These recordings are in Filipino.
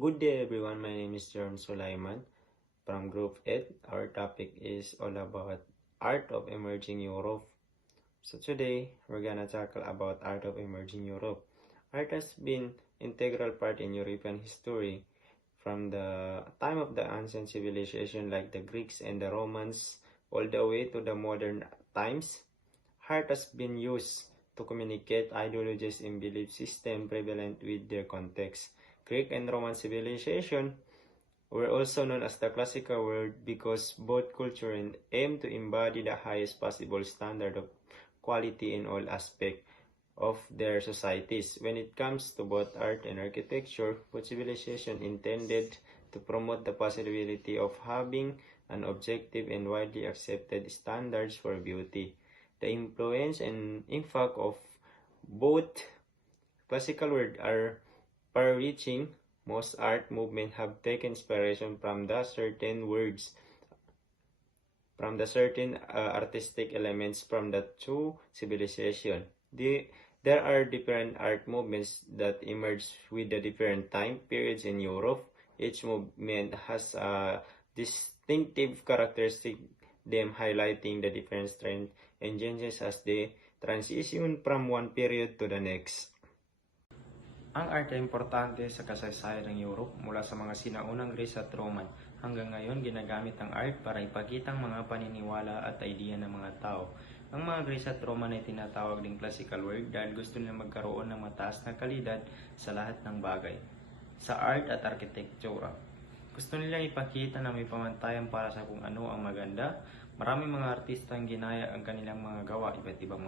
Good day everyone, my name is John Sulaiman from Group 8. Our topic is all about Art of Emerging Europe. So today, we're gonna tackle about Art of Emerging Europe. Art has been integral part in European history from the time of the ancient civilization like the Greeks and the Romans all the way to the modern times. Art has been used to communicate ideologies and belief systems prevalent with their context. Greek and Roman civilization were also known as the classical world because both cultures aimed to embody the highest possible standard of quality in all aspects of their societies. When it comes to both art and architecture, both civilizations intended to promote the possibility of having an objective and widely accepted standards for beauty. The influence and impact of both classical world are far-reaching. Most art movements have taken inspiration from the certain artistic elements from the two civilizations. There are different art movements that emerged with the different time periods in Europe. Each movement has a distinctive characteristic, them highlighting the different strengths and changes as they transition from one period to the next. Ang arte ay importante sa kasaysayan ng Europe mula sa mga sinaunang Greece at Roman. Hanggang ngayon, ginagamit ang art para ipakita ang mga paniniwala at idea ng mga tao. Ang mga Greece at Roman ay tinatawag ding classical world dahil gusto nila magkaroon ng mataas na kalidad sa lahat ng bagay. Sa art at arkitektura, gusto nilang ipakita na may pamantayan para sa kung ano ang maganda. Maraming mga artista ang ginaya ang kanilang mga gawa, iba't ibang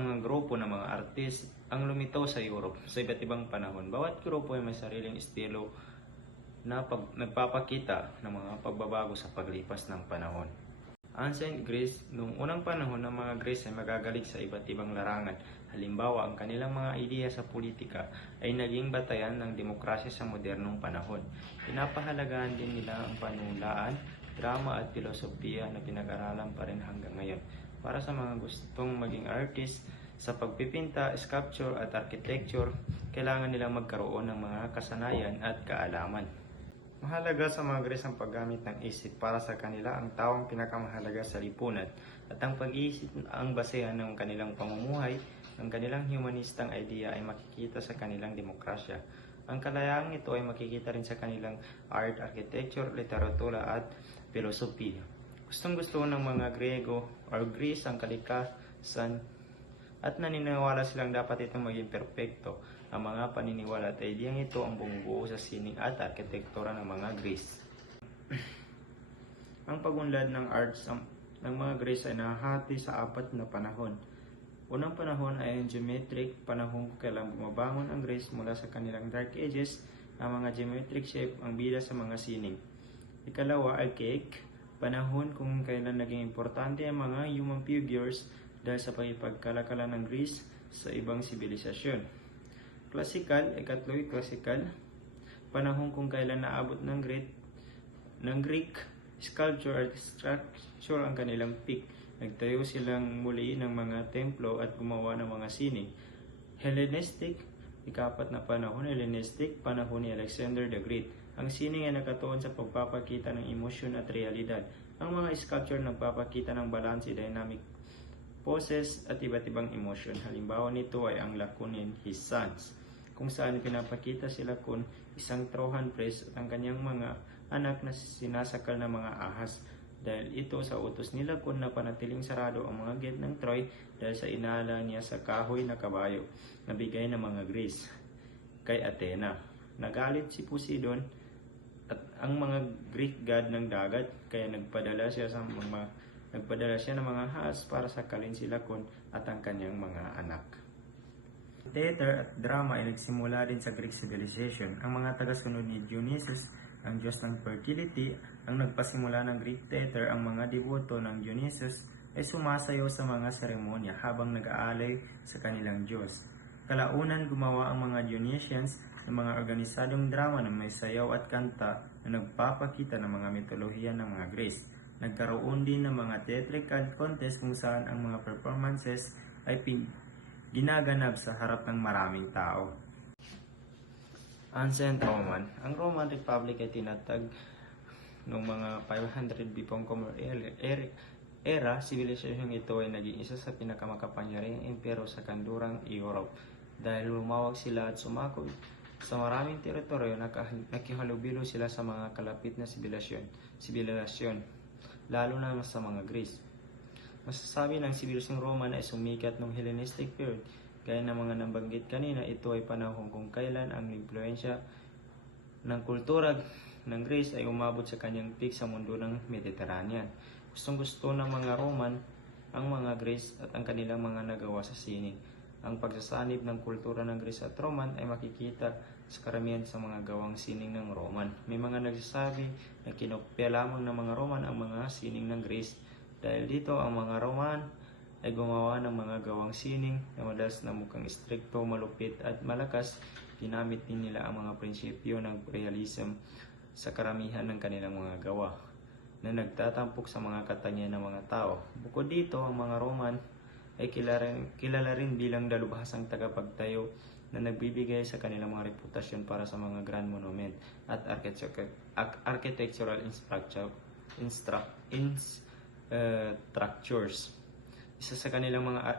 mga grupo ng mga artist ang lumitaw sa Europe sa iba't ibang panahon. Bawat grupo ay may sariling estilo na nagpapakita ng mga pagbabago sa paglipas ng panahon. Ancient Greece, noong unang panahon ng mga Greece ay magagaling sa iba't ibang larangan. Halimbawa, ang kanilang mga ideya sa politika ay naging batayan ng demokrasya sa modernong panahon. Pinapahalagahan din nila ang panunulaan, drama at filosofiya na pinag-aralan pa rin hanggang ngayon. Para sa mga gustong maging artist, sa pagpipinta, sculpture at architecture, kailangan nilang magkaroon ng mga kasanayan at kaalaman. Mahalaga sa mga Greece ang paggamit ng isip. Para sa kanila, ang tao ang pinakamahalaga sa lipunan at ang pag-iisip ang basehan ng kanilang pamumuhay. Ang kanilang humanistang idea ay makikita sa kanilang demokrasya. Ang kalayaang ito ay makikita rin sa kanilang art, architecture, literatura at filosofiya. Gustong-gusto ng mga Grego or Greece ang kalikasan at naniniwala silang dapat itong maging perpekto. Ang mga paniniwala at ideyang ito ang bumubuo sa sining at arkitektura ng mga Greece. Ang pagunlad ng arts ng mga Greece ay nahahati sa apat na panahon. Unang panahon ay ang geometric, panahon kung kailan bumabangon ang Greece mula sa kanilang Dark Ages. Ang mga geometric shape ang bida sa mga sining. Ikalawa, archaic, panahon kung kailan naging importante ang mga human figures dahil sa pagpagkalakalan ng Greece sa ibang sibilisasyon. Classical, ikatloy, classical, panahon kung kailan naabot ng Greek sculpture at structure ang kanilang peak. Nagtayo silang muli ng mga templo at gumawa ng mga sining. Hellenistic, ikapat na panahon, Hellenistic, panahon ni Alexander the Great. Ang sining ay nakatuon sa pagpapakita ng emosyon at realidad. Ang mga sculpture nagpapakita ng balanse, dynamic poses at iba't ibang emosyon. Halimbawa nito ay ang Laocoon and his sons, kung saan pinapakita si Laocoon, isang Trojan prince at ang kanyang mga anak na sinasakal ng mga ahas. Dahil ito sa utos ni Laocoon na panatiling sarado ang mga gate ng Troy dahil sa inala niya sa kahoy na kabayo na bigay ng mga Greece kay Athena. Nagalit si Poseidon at ang mga Greek god ng dagat, kaya nagpadala siya ng mga ahas para sakalin si Laocoon at ang kanyang mga anak. Theater at drama ay nagsimula din sa Greek civilization. Ang mga tagasunod ni Dionysus, ang Diyos ng fertility, ang nagpasimula ng Greek theater. Ang mga deboto ng Dionysus ay sumasayaw sa mga seremonya habang nag-aalay sa kanilang Diyos. Kalaunan, gumawa ang mga Dionysians ng mga organisadong drama na may sayaw at kanta na nagpapakita ng mga mitolohiya ng mga Greece. Nagkaroon din ng mga theatrical contest kung saan ang mga performances ay ginaganap sa harap ng maraming tao. Ancient Roman. Ang Roman Republic ay tinatag noong mga 500 before Common Era. Sibilisasyong ito ay naging isa sa pinakamakapangyarihang impero sa kanlurang Europe dahil lumawak sila at sumakop sa maraming teritoryo. Nakihalubilo sila sa mga kalapit na sibilisasyon, lalo na sa mga Greece. Masasabi ng sibilisasyong Roman ay sumikat noong Hellenistic period. Gaya ng mga nabanggit kanina, ito ay panahon kung kailan ang impluensya ng kultura ng Greece ay umabot sa kanyang peak sa mundo ng Mediterranean. Gustong-gusto ng mga Roman ang mga Greece at ang kanilang mga nagawa sa sining. Ang pagsasanib ng kultura ng Greece at Roman ay makikita sa karamihan sa mga gawang sining ng Roman. May mga nagsasabi na kinopya lamang ng mga Roman ang mga sining ng Greece. Dahil dito, ang mga Roman ay gumawa ng mga gawang sining na madalas na mukhang strikto, malupit at malakas. Ginamit din nila ang mga prinsipyo ng realism sa karamihan ng kanilang mga gawa na nagtatampok sa mga katangian ng mga tao. Bukod dito, ang mga Roman ay kilala rin bilang dalubhasang tagapagtayo na nagbibigay sa kanilang mga reputasyon para sa mga grand monument at architectural structures. Isa sa kanilang mga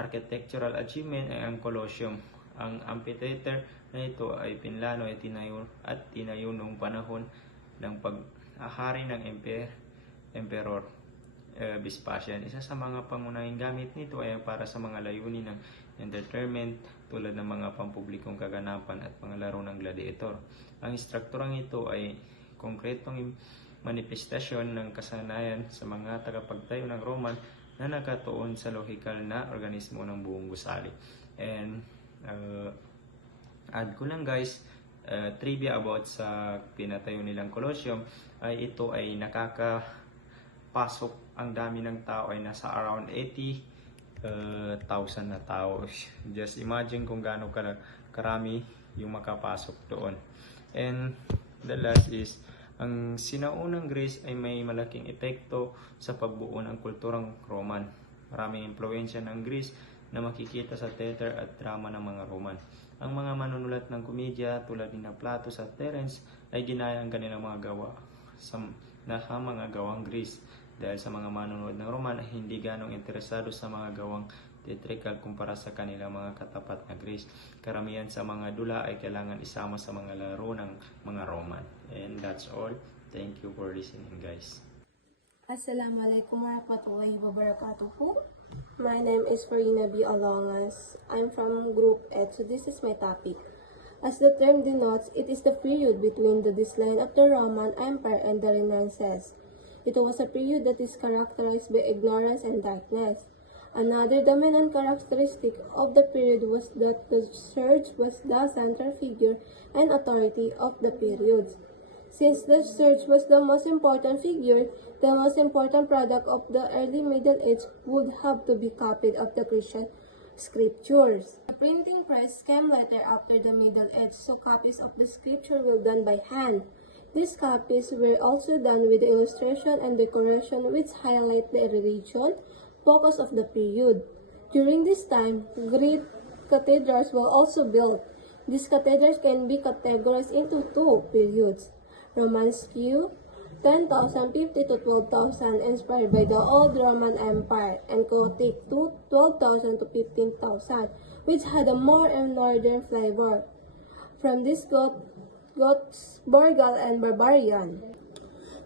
architectural achievement ay ang Colosseum. Ang amphitheater na ito ay pinlano at tinayo noong panahon ng paghahari ng Emperor Vespasian. Isa sa mga pangunahing gamit nito ay para sa mga layunin ng entertainment tulad ng mga pampublikong kaganapan at mga laro ng gladiator. Ang strukturang ito ay konkretong manifestasyon ng kasanayan sa mga tagapagtayo ng Roman na nakatuon sa lohikal na organismo ng buong gusali. And add ko lang guys, trivia about sa pinatayo nilang Colosseum ay ito ay nakakapasok, ang dami ng tao ay nasa around 80,000 na tao. Just imagine kung gaano karami yung makapasok doon. And the last is, ang sinaunang Greece ay may malaking epekto sa pagbuo ng kulturang Roman. Maraming impluensya ng Greece na makikita sa theater at drama ng mga Roman. Ang mga manunulat ng komedya tulad ni Plato at Terence ay ginaya ang kanilang mga gawa sa mga gawang Greece. Dahil sa mga manunood ng Roman ay hindi ganong interesado sa mga gawang theatrical kumpara sa kanilang mga katapat na Greece. Karamihan sa mga dula ay kailangan isama sa mga laro ng mga Roman. And that's all. Thank you for listening, guys. Assalamualaikum warahmatullahi wabarakatuh. My name is Farina B. Alongas. I'm from Group 8, so this is my topic. As the term denotes, it is the period between the decline of the Roman Empire and the Renaissance. It was a period that is characterized by ignorance and darkness. Another dominant characteristic of the period was that the church was the central figure and authority of the period. Since the church was the most important figure, the most important product of the early Middle Age would have to be copied of the Christian scriptures. The printing press came later after the Middle Age, so copies of the scripture were done by hand. These copies were also done with the illustration and decoration which highlight the religion focus of the period. During this time, great cathedrals were also built. These cathedrals can be categorized into two periods. Romanesque, 10,050 to 12,000, inspired by the old Roman Empire, and Gothic, 12,000 to 15,000, which had a more northern flavor. From this Goths, Borgal, and Barbarian.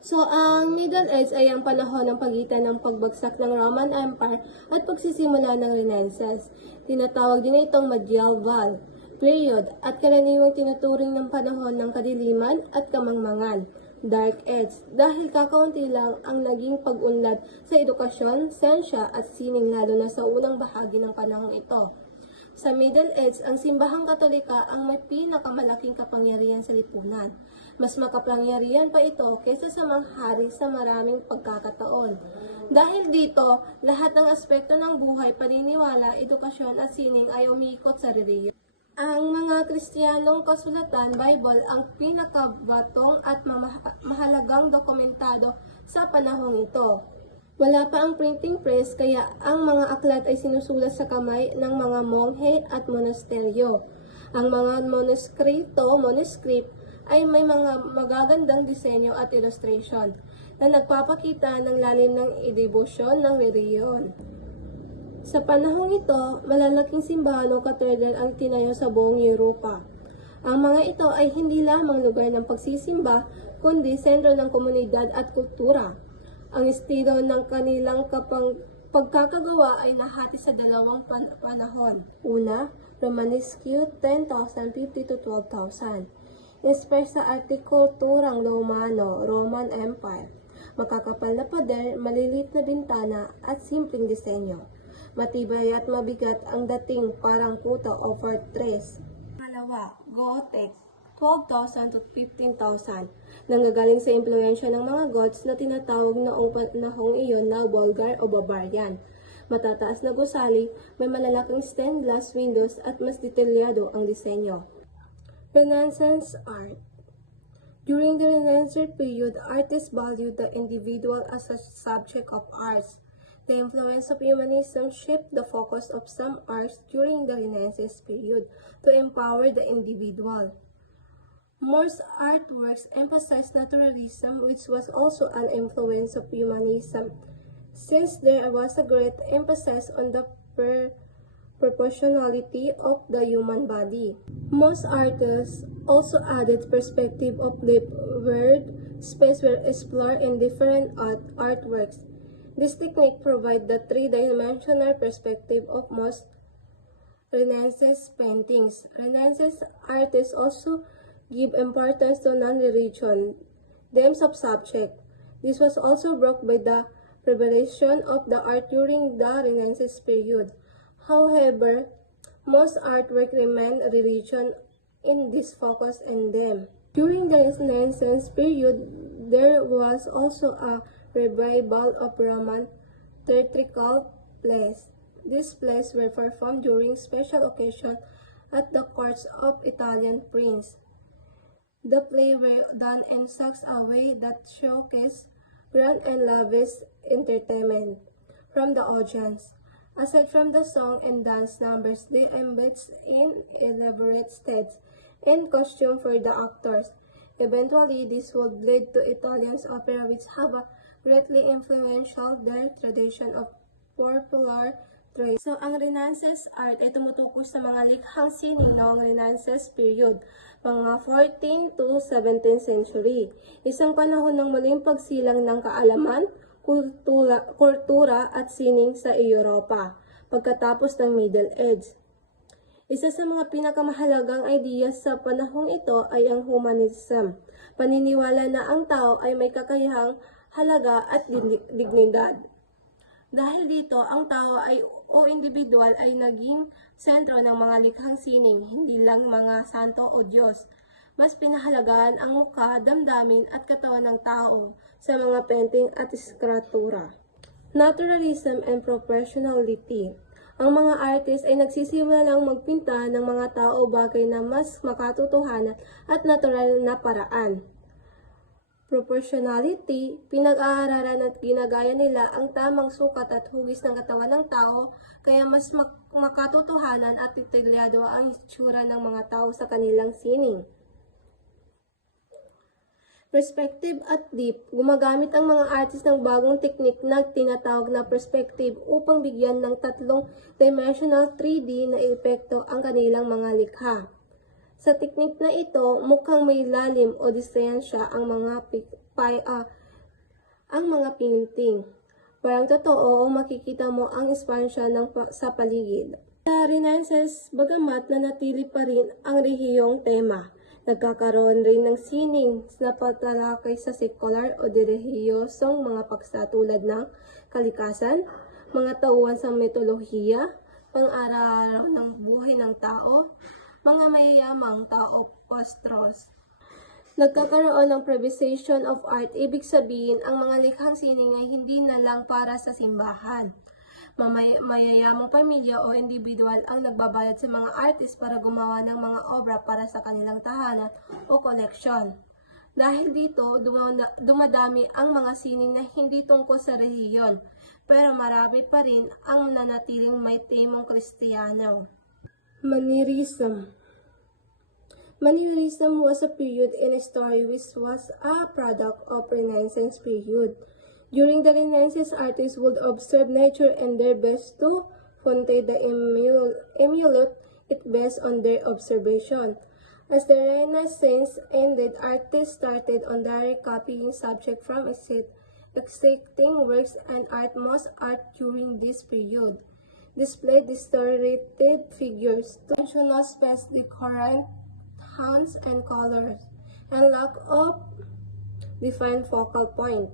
So, ang Middle Age ay ang panahon ng pagitan ng pagbagsak ng Roman Empire at pagsisimula ng Renaissance. Tinatawag din itong medieval period at karaniwang tinuturing ng panahon ng kadiliman at kamangmangan, Dark Age, dahil kakaunti lang ang naging pag-unlad sa edukasyon, siyensya at sining lalo na sa unang bahagi ng panahon ito. Sa Middle Age, ang simbahang Katolika ang may pinakamalaking kapangyarihan sa lipunan. Mas makapangyarihan pa ito kaysa sa mga hari sa maraming pagkakataon. Dahil dito, lahat ng aspekto ng buhay, paniniwala, edukasyon at sining ay umiikot sa relihiyon. Ang mga Kristiyanong kasulatan, Bible, ang pinakabatong at mahalagang dokumentado sa panahong ito. Wala pa ang printing press kaya ang mga aklat ay sinusulat sa kamay ng mga monghe at monasteryo. Ang mga manuscript ay may mga magagandang disenyo at illustration na nagpapakita ng lalim ng edebosyon ng reliyon. Sa panahong ito, malalaking simbahan o katedral ang tinayo sa buong Europa. Ang mga ito ay hindi lamang lugar ng pagsisimba, kundi sentro ng komunidad at kultura. Ang estilo ng kanilang pagkakagawa ay nahati sa dalawang panahon. Una, Romanesque 10,050 to 12,000. Inspired sa arkitekturang Romano, Roman Empire. Makakapal na pader, maliliit na bintana at simpleng disenyo. Matibay at mabigat ang dating parang kuta o fortress. Pangalawa, Gothic, 12,000 to 15,000. Nanggagaling sa impluensya ng mga Goths na tinatawag noong panahong iyon na Bulgar o Bavarian. Matataas na gusali, may malalaking stained glass windows at mas detalyado ang disenyo. Renaissance art. During the Renaissance period, artists valued the individual as a subject of arts. The influence of humanism shaped the focus of some arts during the Renaissance period to empower the individual. Most artworks emphasized naturalism, which was also an influence of humanism, since there was a great emphasis on the proportionality of the human body. Most artists also added perspective of the world space were explored in different artworks. This technique provides the three-dimensional perspective of most Renaissance paintings. Renaissance artists also give importance to non-religion themes of subject. This was also brought by the preparation of the art during the Renaissance period. However, most artwork remained religion in this focus in them. During the Renaissance period, there was also a revival of Roman theatrical plays. These plays were performed during special occasions at the courts of Italian princes. The plays were done in such a way that showcased grand and lavish entertainment from the audience. Aside from the song and dance numbers, they engaged in elaborate stage and costume for the actors. Eventually, this would lead to Italian's opera, which have a greatly influential their tradition of popular traits. So, ang Renaissance art ay tumutukoy sa mga likhang sining noong Renaissance period, mga 14th to 17th century. Isang panahon ng muling pagsilang ng kaalaman, kultura at sining sa Europa, pagkatapos ng Middle Age. Isa sa mga pinakamahalagang ideya sa panahong ito ay ang humanism. Paniniwala na ang tao ay may kakayahang halaga at dignidad. Dahil dito, ang tao o individual ay naging sentro ng mga likhang sining, hindi lang mga santo o Diyos. Mas pinahalagaan ang mukha, damdamin at katawan ng tao sa mga painting at skulptura. Naturalism and proportionality. Ang mga artist ay nagsisiwalang magpinta ng mga tao bagay na mas makatotohanan at natural na paraan. Proportionality, pinag-aaralan at ginagaya nila ang tamang sukat at hugis ng katawan ng tao, kaya mas makatotohanan at detalyado ang itsura ng mga tao sa kanilang sining. Perspective at depth, gumagamit ang mga artist ng bagong teknik na tinatawag na perspective upang bigyan ng tatlong dimensional 3D na epekto ang kanilang mga likha. Sa teknik na ito, mukhang may lalim o distansya ang mga painting. Parang totoo, makikita mo ang espansya sa paligid. Sa Renaissance, bagamat nanatili pa rin ang rehiyong tema, nagkakaroon rin ng sining na patalakay sa sekular o relihiyosong mga paksa tulad ng kalikasan, mga tauhan sa mitolohiya, pang-araw-araw ng buhay ng tao, mga mayayamang tao postros. Nagkakaroon ng privatization of art, ibig sabihin ang mga likhang sining ay hindi na lang para sa simbahan. Mayayamang pamilya o individual ang nagbabayad sa mga artist para gumawa ng mga obra para sa kanilang tahanan o koleksyon. Dahil dito, dumadami ang mga sining na hindi tungkol sa relihiyon, pero marami pa rin ang nanatiling may temong Kristiyano. Manierism. Manierism was a period in history which was a product of Renaissance period. During the Renaissance, artists would observe nature and their best to emulate it based on their observation. As the Renaissance ended, artists started on direct copying subject from existing works, and most art during this period displayed distorted figures, two-dimensional space, decorant, hands and colors, and lack of defined focal point.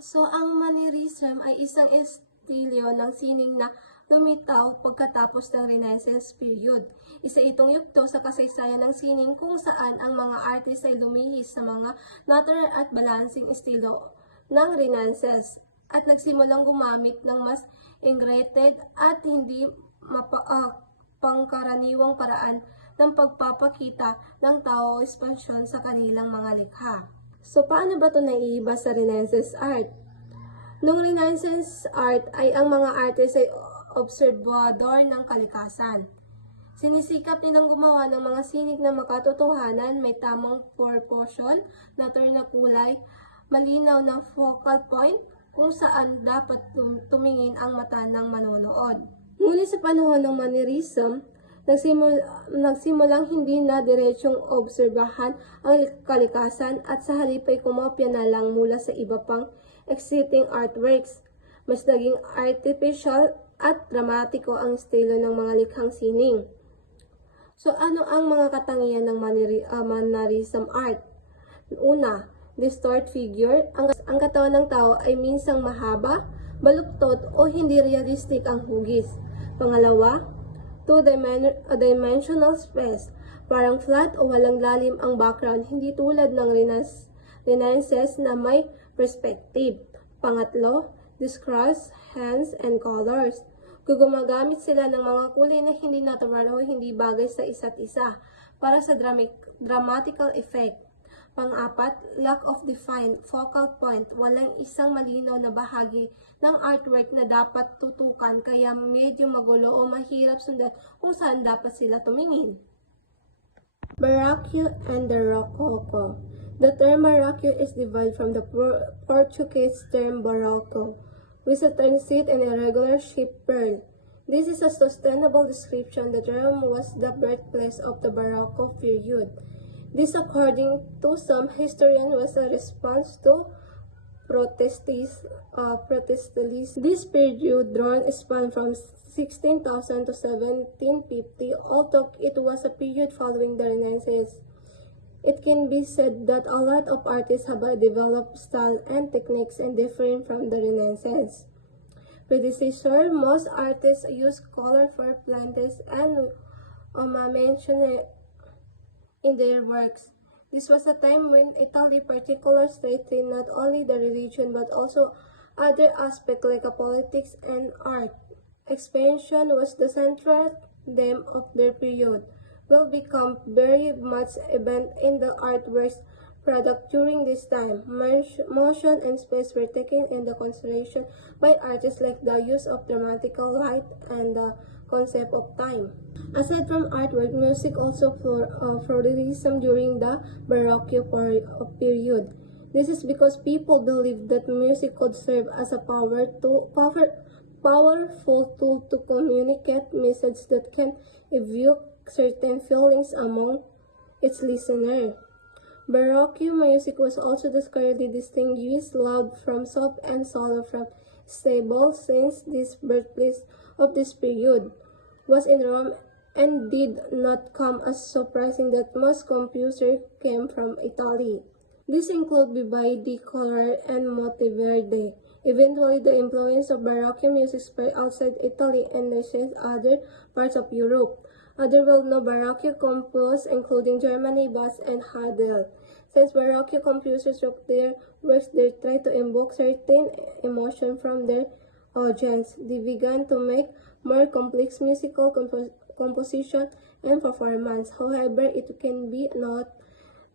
So, ang manierism ay isang estilo ng sining na lumitaw pagkatapos ng Renaissance period. Isa itong yugto sa kasaysayan ng sining kung saan ang mga artist ay lumihis sa mga natural at balancing estilo ng Renaissance at nagsimulang gumamit ng mas engaged at hindi pangkaraniwang paraan ng pagpapakita ng tao o ekspansyon sa kanilang mga likha. So, paano ba ito naiiba sa Renaissance art? Noong Renaissance art ay ang mga artist ay obserbador ng kalikasan. Sinisikap nilang gumawa ng mga sining na makatotohanan, may tamang proportion, natural na kulay, malinaw na focal point, kung saan dapat tumingin ang mata ng manonood. Ngunit sa panahon ng manierism, nagsimulang hindi na diretsong obserbahan ang kalikasan at sa halip ay kumopya na lang mula sa iba pang existing artworks. Mas naging artificial at dramatiko ang estilo ng mga likhang sining. So, ano ang mga katangian ng manierism art? Una, distort figure. Ang katawan ng tao ay minsang mahaba, baluktot o hindi realistic ang hugis. Pangalawa, two-dimensional space. Parang flat o walang lalim ang background, hindi tulad ng Renaissance na may perspective. Pangatlo, discross, hands, and colors. Gumagamit sila ng mga kulay na hindi natural o hindi bagay sa isa't isa para sa dramatical effect. Pang-apat, lack of defined focal point. Walang isang malinaw na bahagi ng artwork na dapat tutukan kaya medyo magulo o mahirap sundan kung saan dapat sila tumingin. Baroque and the Rococo. The term Baroque is derived from the Portuguese term barroco, which translates an irregular shaped pearl. This is a sustainable description. The term was the birthplace of the Baroque period. This, according to some historians, was a response to Protestantism. This period drawn span from 16,000 to 1750, although it was a period following the Renaissance. It can be said that a lot of artists have developed style and techniques and different from the Renaissance predecessor. Most artists use color for plantes and ornamentation in their works. This was a time when Italy particularly strengthened not only the religion but also other aspects like politics and art. Expansion was the central theme of their period, will become very much evident in the artworks product during this time. Motion and space were taken into consideration by artists like the use of dramatical light and the concept of time. Aside from artwork, music also flourished during the Baroque period. This is because people believed that music could serve as a powerful tool to communicate messages that can evoke certain feelings among its listeners. Baroque music was also described distinguished loud from soft and solo from stable, since this birthplace of this period was in Rome and did not come as surprising that most composers came from Italy. These include Vivaldi, Collard, and Monteverdi. Eventually, the influence of Baroque music spread outside Italy and reached other parts of Europe. Other well-known Baroque composers, including Germany, Bach, and Handel. Since Baroque composers wrote their works, they tried to invoke certain emotion from their audience. They began to make more complex musical composition and performance. However, it can be noted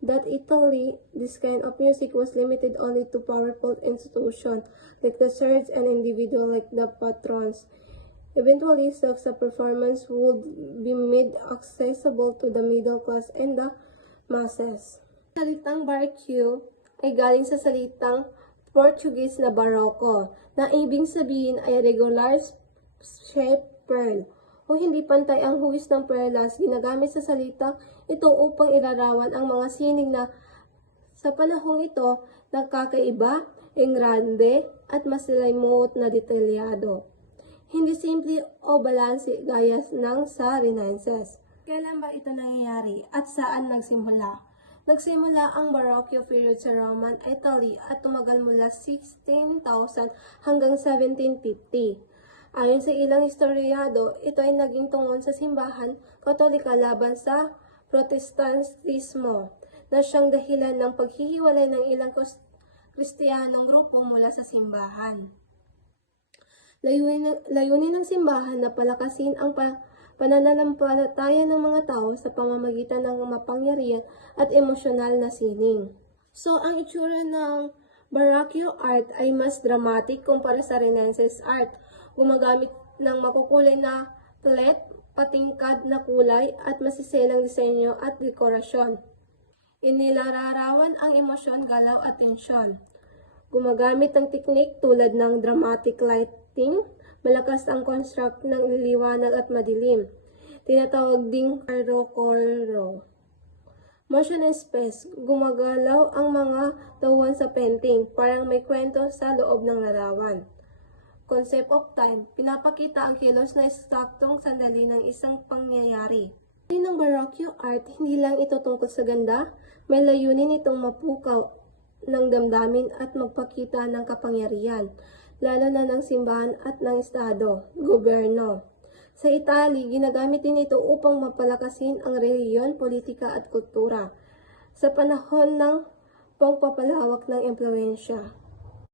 that Italy, this kind of music was limited only to powerful institutions like the church and individuals like the patrons. Eventually, such a performance would be made accessible to the middle class and the masses. Salitang barbecue ay galing sa salitang Portuguese na baroko, na ibig sabihin ay regular shaped pearl o hindi pantay ang huwis ng perlas. Ginagamit sa salita ito upang ilarawan ang mga sining na sa panahong ito nagkakaiba, engrande at masalimuot na detalyado. Hindi simple o balanse gaya ng sa Renaissance. Kailan ba ito nangyayari at saan nagsimula? Nagsimula ang Baroque period sa Roman Italy at tumagal mula 16,000 hanggang 1750. Ayon sa ilang historiado, ito ay naging tungon sa simbahan Katolika laban sa Protestantismo na siyang dahilan ng paghihiwalay ng ilang Kristiyanong grupo mula sa simbahan. Layunin ng simbahan na palakasin ang pananampalataya ng mga tao sa pamamagitan ng mapangyarihan at emosyonal na sining. So, ang itsura ng Baroque art ay mas dramatic kumpara sa Renaissance art. Gumagamit ng makukulay na palette, patingkad na kulay at masiselang disenyo at dekorasyon. Inilalarawan ang emosyon, galaw at tensyon. Gumagamit ng teknik tulad ng dramatic lighting, malakas ang construct ng liwanag at madilim. Tinatawag ding karo-koro. Motion and space. Gumagalaw ang mga tauhan sa painting, parang may kwento sa loob ng larawan. Concept of time. Pinapakita ang kilos na eksaktong sandali ng isang pangyayari. Ng Baroque art, hindi lang ito tungkol sa ganda, may layunin itong mapukaw ng damdamin at magpakita ng kapangyarihan, lalo na ng simbahan at ng estado, gobyerno. Sa Italy, ginagamit din ito upang mapalakasin ang relihiyon, politika at kultura sa panahon ng pagpapalawak ng impluwensya.